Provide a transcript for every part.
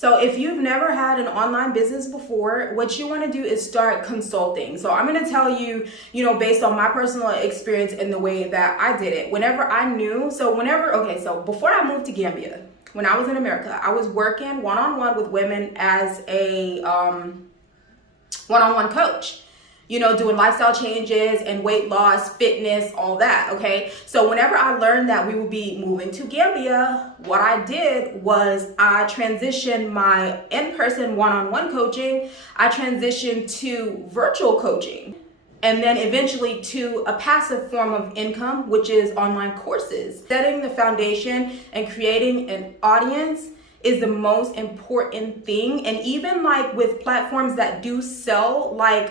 So if you've never had an online business before, what you want to do is start consulting. So I'm going to tell you, based on my personal experience and the way that I did it. So before I moved to Gambia, when I was in America, I was working one-on-one with women as a one-on-one coach. Doing lifestyle changes and weight loss, fitness, all that, okay? So whenever I learned that we would be moving to Gambia, what I did was I transitioned my in-person one-on-one coaching, I transitioned to virtual coaching, and then eventually to a passive form of income, which is online courses. Setting the foundation and creating an audience is the most important thing. And even like with platforms that do sell like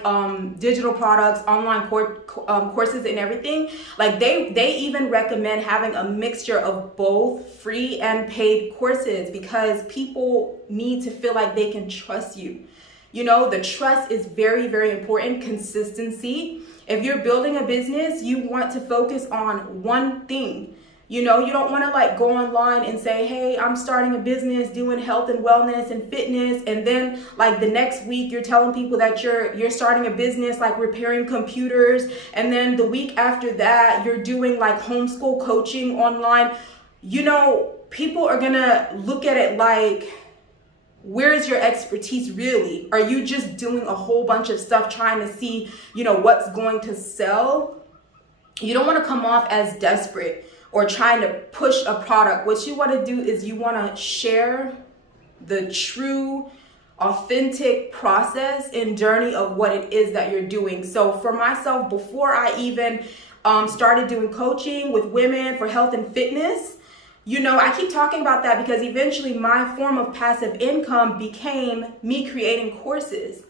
digital products, online courses and everything, like they even recommend having a mixture of both free and paid courses, because people need to feel like they can trust you. The trust is very, very important. Consistency. If you're building a business, you want to focus on one thing. You don't want to like go online and say, hey, I'm starting a business doing health and wellness and fitness. And then like the next week you're telling people that you're starting a business like repairing computers. And then the week after that, you're doing like homeschool coaching online. People are going to look at it like, where is your expertise really? Are you just doing a whole bunch of stuff trying to see, what's going to sell? You don't want to come off as desperate or trying to push a product. What you want to do is you want to share the true, authentic process and journey of what it is that you're doing. So for myself, before I even started doing coaching with women for health and fitness, I keep talking about that because eventually my form of passive income became me creating courses,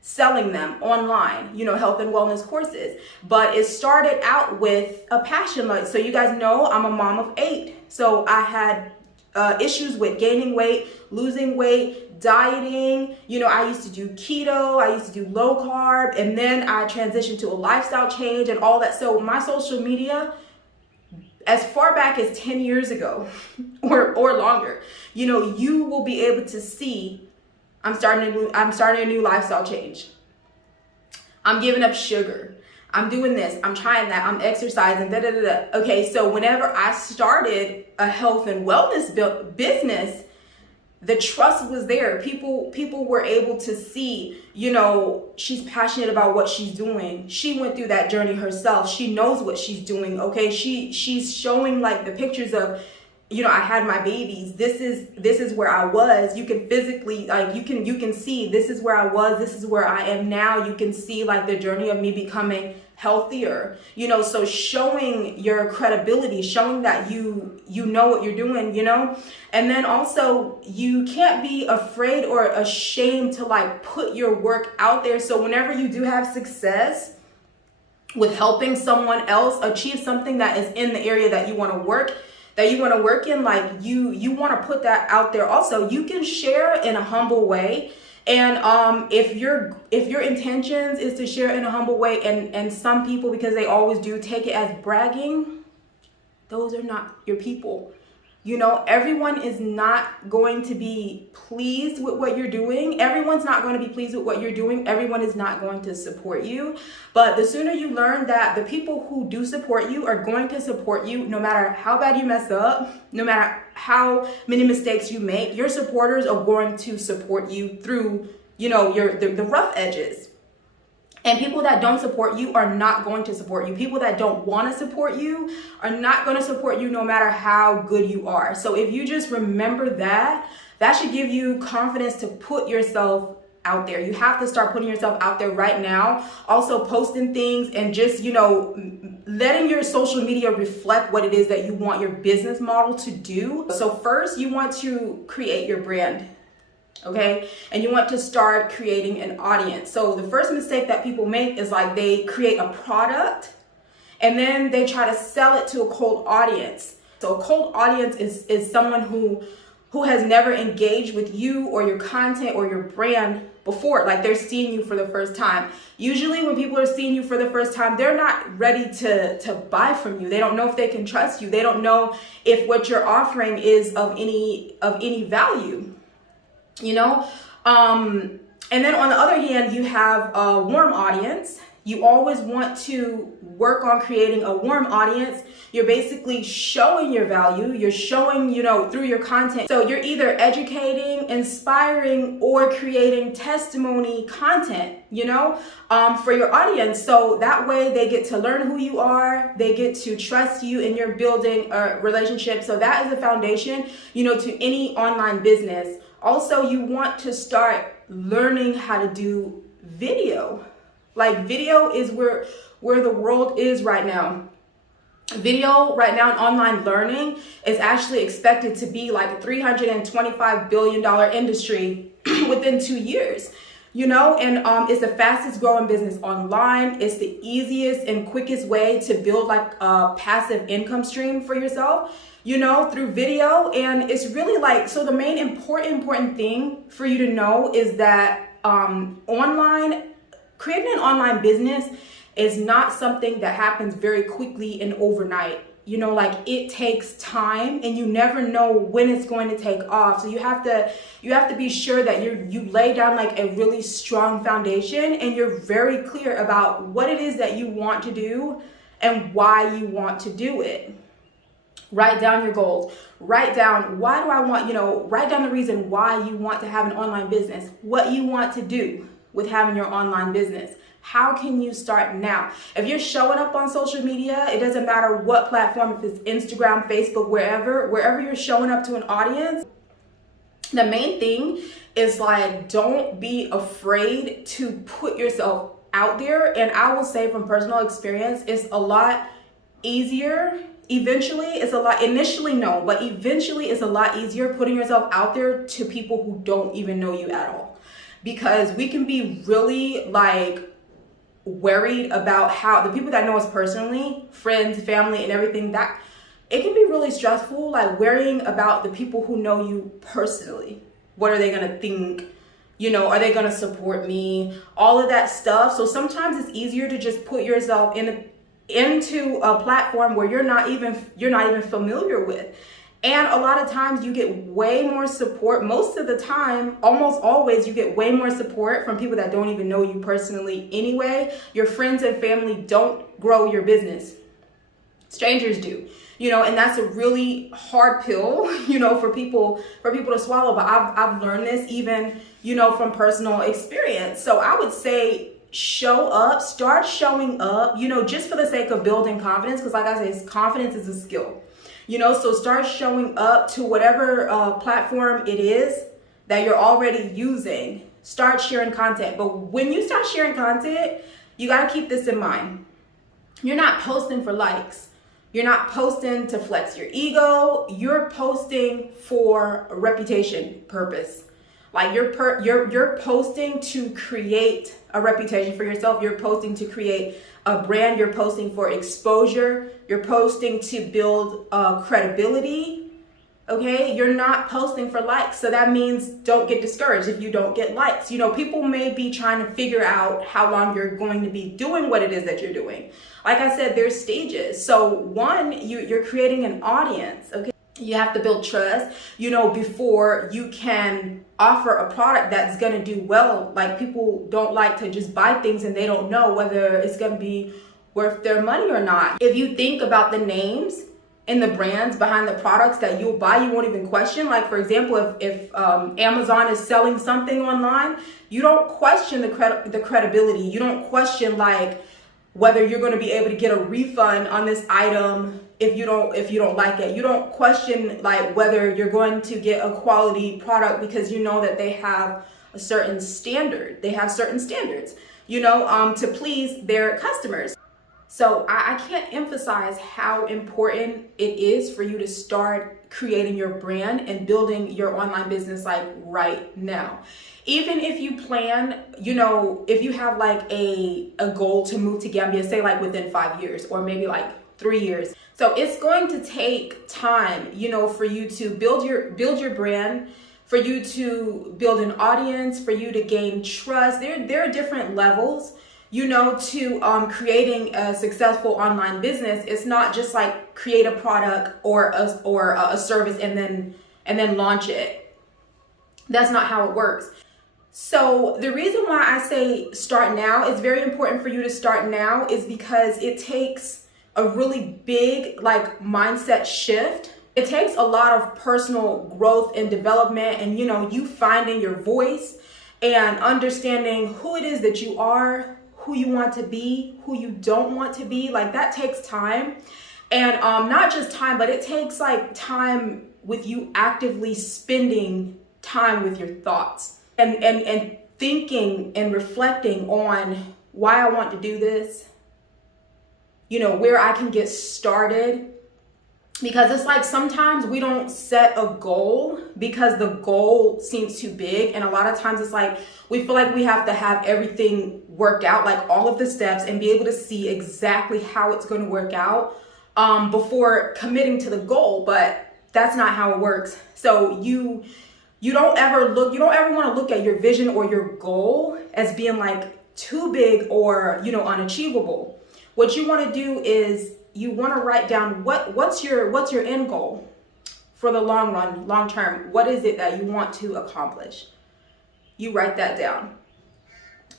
selling them online, health and wellness courses. But it started out with a passion. So you guys know I'm a mom of 8. So I had issues with gaining weight, losing weight, dieting. I used to do keto, I used to do low carb, and then I transitioned to a lifestyle change and all that. So my social media, as far back as 10 years ago or longer, you will be able to see I'm starting a new lifestyle change. I'm giving up sugar. I'm doing this. I'm trying that. I'm exercising. Okay, so whenever I started a health and wellness business, the trust was there. People were able to see, she's passionate about what she's doing. She went through that journey herself. She knows what she's doing. Okay, she's showing like the pictures of, I had my babies. This is where I was. You can physically, like, you can see this is where I was. This is where I am now. You can see like the journey of me becoming healthier, so showing your credibility, showing that you know what you're doing, and then also you can't be afraid or ashamed to like put your work out there. So whenever you do have success with helping someone else achieve something that is in the area that you want to work in, like you want to put that out there. Also, you can share in a humble way. And if your intentions is to share in a humble way, and some people, because they always do, take it as bragging, those are not your people. Everyone is not going to be pleased with what you're doing. Everyone's not going to be pleased with what you're doing. Everyone is not going to support you. But the sooner you learn that the people who do support you are going to support you no matter how bad you mess up, no matter how many mistakes you make, your supporters are going to support you through, the rough edges. And people that don't support you are not going to support you. People that don't want to support you are not going to support you no matter how good you are. So if you just remember that should give you confidence to put yourself out there. You have to start putting yourself out there right now. Also posting things and just, letting your social media reflect what it is that you want your business model to do. So first, you want to create your brand. Okay, and you want to start creating an audience. So the first mistake that people make is like they create a product and then they try to sell it to a cold audience. So a cold audience is someone who has never engaged with you or your content or your brand before. Like they're seeing you for the first time. Usually when people are seeing you for the first time, they're not ready to buy from you. They don't know if they can trust you. They don't know if what you're offering is of any value. you know? And then on the other hand, you have a warm audience. You always want to work on creating a warm audience. You're basically showing your value. You're showing, through your content. So you're either educating, inspiring, or creating testimony content, for your audience. So that way they get to learn who you are. They get to trust you, and you're building a relationship. So that is the foundation, to any online business. Also, you want to start learning how to do video. Like, video is where the world is right now. Video right now in online learning is actually expected to be like a $325 billion industry within 2 years, and it's the fastest growing business online. It's the easiest and quickest way to build like a passive income stream for yourself, through video. And it's really like, so the main important thing for you to know is that creating an online business is not something that happens very quickly and overnight. It takes time, and you never know when it's going to take off. So you have to be sure that you lay down like a really strong foundation, and you're very clear about what it is that you want to do and why you want to do it. Write down your goals. Write down, why do I want, write down the reason why you want to have an online business, what you want to do with having your online business. How can you start now? If you're showing up on social media, it doesn't matter what platform, if it's Instagram, Facebook, wherever you're showing up to an audience, the main thing is like, don't be afraid to put yourself out there. And I will say from personal experience, it's a lot easier. Eventually it's a lot, initially no, but eventually it's a lot easier putting yourself out there to people who don't even know you at all. Because we can be really like worried about how the people that know us personally, friends, family, and everything, that it can be really stressful, like worrying about the people who know you personally. What are they gonna think? Are they gonna support me? All of that stuff. So sometimes it's easier to just put yourself into a platform where you're not even familiar with. And a lot of times you get way more support. Most of the time, almost always, you get way more support from people that don't even know you personally anyway. Your friends and family don't grow your business. Strangers do, and that's a really hard pill, for people to swallow. But I've learned this even, from personal experience. So I would say, show up, start showing up, just for the sake of building confidence. Because like I say, confidence is a skill. So start showing up to whatever platform it is that you're already using. Start sharing content. But when you start sharing content, you got to keep this in mind. You're not posting for likes. You're not posting to flex your ego. You're posting for a reputation purpose. Like you're posting to create a reputation for yourself. You're posting to create a brand. You're posting for exposure. You're posting to build credibility. Okay, you're not posting for likes. So that means don't get discouraged if you don't get likes. People may be trying to figure out how long you're going to be doing what it is that you're doing. Like I said, there's stages. So one, you're creating an audience. Okay, you have to build trust, before you can offer a product that's going to do well. Like, people don't like to just buy things and they don't know whether it's going to be worth their money or not. If you think about the names and the brands behind the products that you'll buy, you won't even question. Like, for example, if Amazon is selling something online, you don't question the credibility. You don't question like whether you're going to be able to get a refund on this item if you don't like it. You don't question like whether you're going to get a quality product, because you know that they have a certain standard. They have certain standards, to please their customers. So I can't emphasize how important it is for you to start creating your brand and building your online business like right now. Even if you plan, if you have like a goal to move to Gambia, say like within 5 years or maybe like 3 years. So it's going to take time, for you to build your brand, for you to build an audience, for you to gain trust. There are different levels, to creating a successful online business. It's not just like create a product or a service and then launch it. That's not how it works. So the reason why I say start now, it's very important for you to start now, is because it takes a really big like mindset shift. It takes a lot of personal growth and development, and you finding your voice and understanding who it is that you are, who you want to be, who you don't want to be. Like that takes time. And not just time, but it takes like time with you actively spending time with your thoughts and thinking and reflecting on why I want to do this, where I can get started. Because it's like sometimes we don't set a goal because the goal seems too big. And a lot of times it's like we feel like we have to have everything worked out, like all of the steps, and be able to see exactly how it's going to work out before committing to the goal. But that's not how it works. So you don't ever want to look at your vision or your goal as being like too big or unachievable. What you want to do is you want to write down what's your end goal for the long run, long term. What is it that you want to accomplish? You write that down.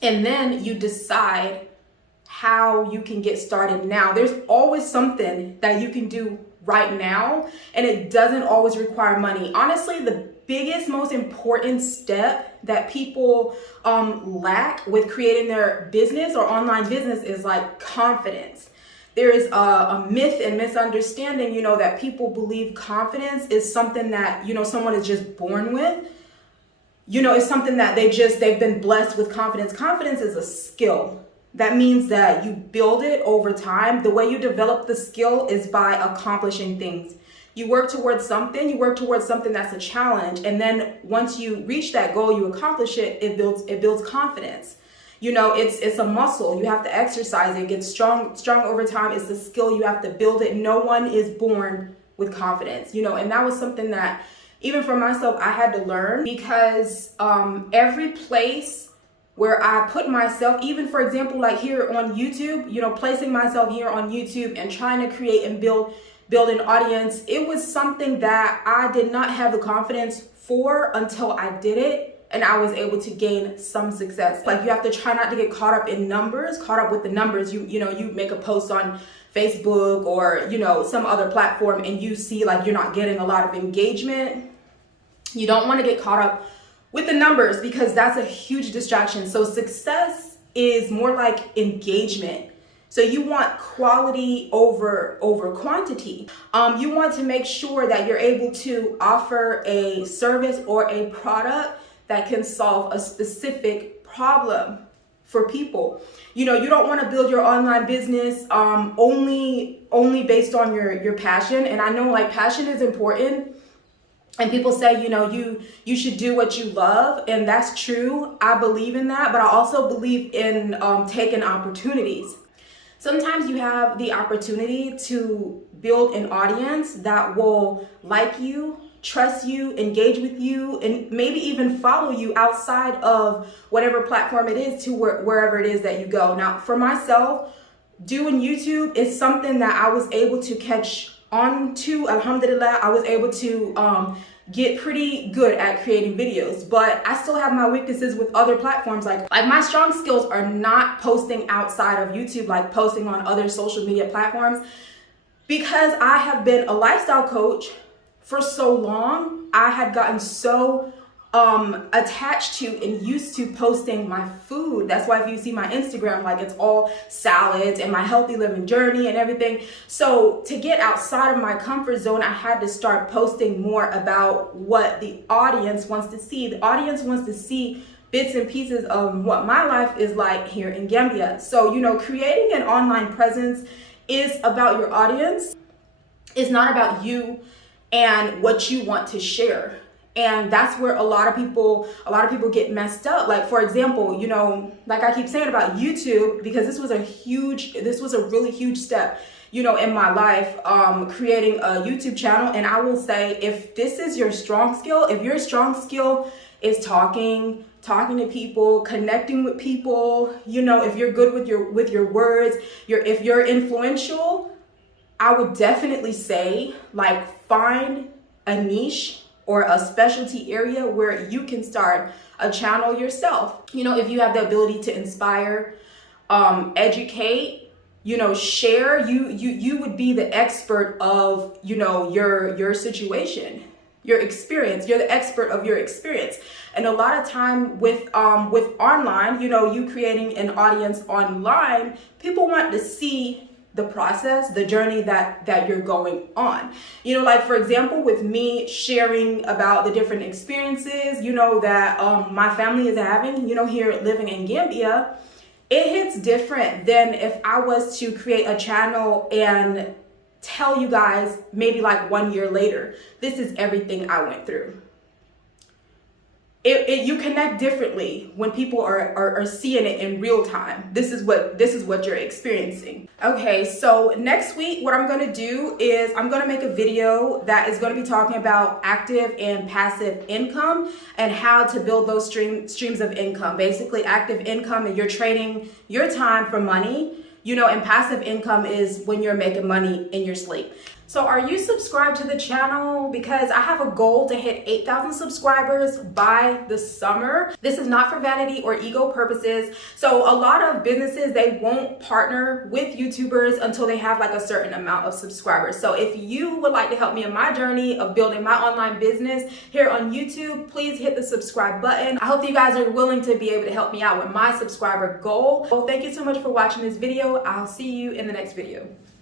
And then you decide how you can get started now. There's always something that you can do right now, and it doesn't always require money. Honestly, the biggest, most important step that people lack with creating their business or online business is like confidence. There is a myth and misunderstanding, that people believe confidence is something that, someone is just born with. It's something that they've been blessed with confidence. Confidence is a skill. That means that you build it over time. The way you develop the skill is by accomplishing things. You work towards something that's a challenge. And then once you reach that goal, you accomplish it, it builds confidence. It's a muscle. You have to exercise it, get strong over time. It's a skill. You have to build it. No one is born with confidence, and that was something that even for myself, I had to learn, because every place where I put myself, even for example, like here on YouTube, placing myself here on YouTube and trying to create and build an audience, it was something that I did not have the confidence for until I did it. And I was able to gain some success. Like you have to try not to get caught up with the numbers. You make a post on Facebook or, some other platform, and you see like you're not getting a lot of engagement. You don't want to get caught up with the numbers, because that's a huge distraction. So success is more like engagement. So you want quality over quantity. You want to make sure that you're able to offer a service or a product that can solve a specific problem for people. You don't want to build your online business only based on your passion. And I know like passion is important. And people say, you should do what you love. And that's true. I believe in that. But I also believe in taking opportunities. Sometimes you have the opportunity to build an audience that will like you, trust you, engage with you, and maybe even follow you outside of whatever platform it is to wherever it is that you go. Now, for myself, doing YouTube is something that I was able to catch on to. Alhamdulillah, I was able to get pretty good at creating videos, but I still have my weaknesses with other platforms. Like my strong skills are not posting outside of YouTube, like posting on other social media platforms, because I have been a lifestyle coach for so long. I had gotten so attached to and used to posting my food. That's why if you see my Instagram, like it's all salads and my healthy living journey and everything. So to get outside of my comfort zone, I had to start posting more about what the audience wants to see. The audience wants to see bits and pieces of what my life is like here in Gambia. So, creating an online presence is about your audience. It's not about you and what you want to share. And that's where a lot of people get messed up. Like, for example, like I keep saying about YouTube, because this was a really huge step, in my life, creating a YouTube channel. And I will say, if this is your strong skill, if your strong skill is talking to people, connecting with people, if you're good with your words, if you're influential, I would definitely say, like, find a niche or a specialty area where you can start a channel yourself. You know, if you have the ability to inspire, educate, you know, share, you would be the expert of, you know, your situation, your experience. You're the expert of your experience. And a lot of time with online, you know, you creating an audience online, people want to see the process, the journey that you're going on. You know, like for example, with me sharing about the different experiences, you know, that my family is having, you know, here living in Gambia, it hits different than if I was to create a channel and tell you guys maybe like 1 year later, this is everything I went through. You connect differently when people are seeing it in real time. This is what you're experiencing. Okay, so next week what I'm going to do is I'm going to make a video that is going to be talking about active and passive income and how to build those streams of income. Basically, active income, and you're trading your time for money, you know, and passive income is when you're making money in your sleep. So are you subscribed to the channel? Because I have a goal to hit 8,000 subscribers by the summer. This is not for vanity or ego purposes. So a lot of businesses, they won't partner with YouTubers until they have like a certain amount of subscribers. So if you would like to help me in my journey of building my online business here on YouTube, please hit the subscribe button. I hope you guys are willing to be able to help me out with my subscriber goal. Well, thank you so much for watching this video. I'll see you in the next video.